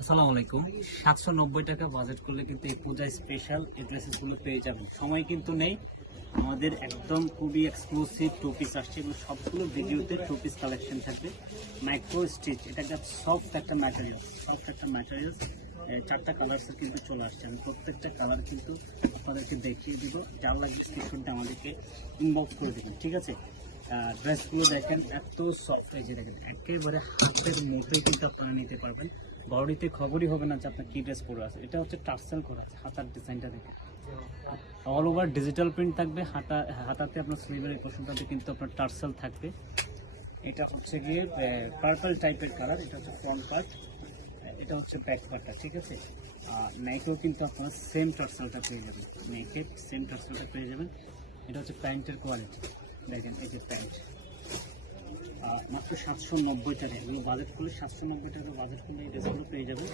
আসসালামু আলাইকুম। ৭৯০ টাকা বাজেট করলে কিন্তু এই পূজা স্পেশাল এই ড্রেসেসগুলো পেয়ে যাবেন। সময় কিন্তু নেই। আমাদের একদম খুবই এক্সক্লুসিভ টু পিস আসছে, এগুলো সবগুলো ভিডিওতে টু পিস কালেকশন থাকবে। মাইক্রো স্টিচ, এটা একটা সফট একটা ম্যাটেরিয়ালস। 4টা কালার্সের কিন্তু চলে আসছে। আমি প্রত্যেকটা কালার কিন্তু আপনাদেরকে দেখিয়ে দিব। যার লাগবে স্ক্রিনশটটা আমাদেরকে ইনবক্স করে দেবেন, ঠিক আছে? ড্রেসগুলো দেখেন এত সফট, এই যে দেখেন একেবারে হাতের মতোই কিন্তু আপনারা নিতে পারবেন। বডিতে খবরই হবে না যে আপনার কি ড্রেস পরে আছে। এটা হচ্ছে টার্সেল করা আছে, হাতার ডিজাইনটা দেখেন অল ওভার ডিজিটাল প্রিন্ট থাকবে। হাতাতে আপনার স্লিভের এই পোর্শনটাতে কিন্তু আপনার টার্সেল থাকবে। এটা হচ্ছে গিয়ে পার্পল টাইপের কালার, এটা হচ্ছে ফ্রন্ট পার্ট, এটা হচ্ছে ব্যাক পার্টটা, ঠিক আছে? নেকেও কিন্তু আপনারা সেম টার্সেলটা পেয়ে যাবেন, নেকে সেম টার্সেলটা পেয়ে যাবেন। এটা হচ্ছে প্যান্টের কোয়ালিটি, দেখেন এই যে প্যান্ট মাত্র 790 টাকা। এগুলো বাজেট করলে 790 টাকা বাজেট করলে এই ড্রেসগুলো পেয়ে যাবেন।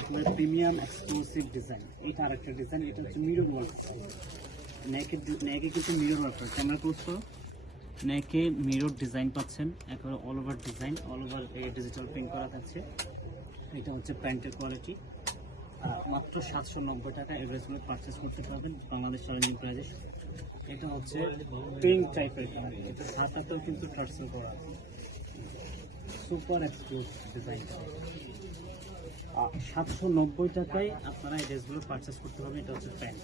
আপনার প্রিমিয়াম এক্সক্লুসিভ ডিজাইন, এটা আরেকটা ডিজাইন, এটা হচ্ছে মিরর ওয়ার্ক। নেকে কিন্তু মিরর ওয়ার্ক, ক্যামেরা ক্লোজ করো। নেকে মিরর ডিজাইন পাচ্ছেন, একেবারে all over design, all over digital print করা থাকছে। এটা হচ্ছে প্যান্টের কোয়ালিটি। মাত্র 790 টাকা এই ড্রেসগুলো পারচেস করতে পারবেন বাংলাদেশ চ্যালেঞ্জিং প্রাইজে। এটা হচ্ছে পিঙ্ক টাইপের কালার, এটা হাতাতেও কিন্তু টার্সেল করা, সুপার এক্সক্লুসিভ ডিজাইন। 790 টাকায় আপনারা এই ড্রেসগুলো পারচেস করতে পারবেন। এটা হচ্ছে প্যান্ট।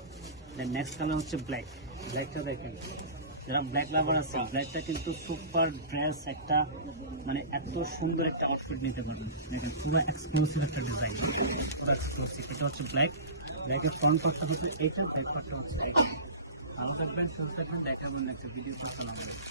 দেন নেক্সট কালার হচ্ছে ব্ল্যাক। ব্ল্যাকটা দেখেন, যারা ব্ল্যাক লাভার আছে, ব্ল্যাকটা কিন্তু সুপার ড্রেস একটা, মানে এত সুন্দর একটা আউটফিট নিতে পারবেন। দেখেন পুরো এক্সক্লুসিভ একটা ডিজাইন, পুরো এক্সক্লুসিভ। এটা হচ্ছে ব্ল্যাক। ব্ল্যাকের ফ্রন্ট পার্টটা হচ্ছে এইটা, ব্যাক পার্টটা হচ্ছে এইটা। ভালো থাকবেন, সুস্থ থাকবেন, দেখাবেন একটা ভিডিও। আসসালামু আলাইকুম।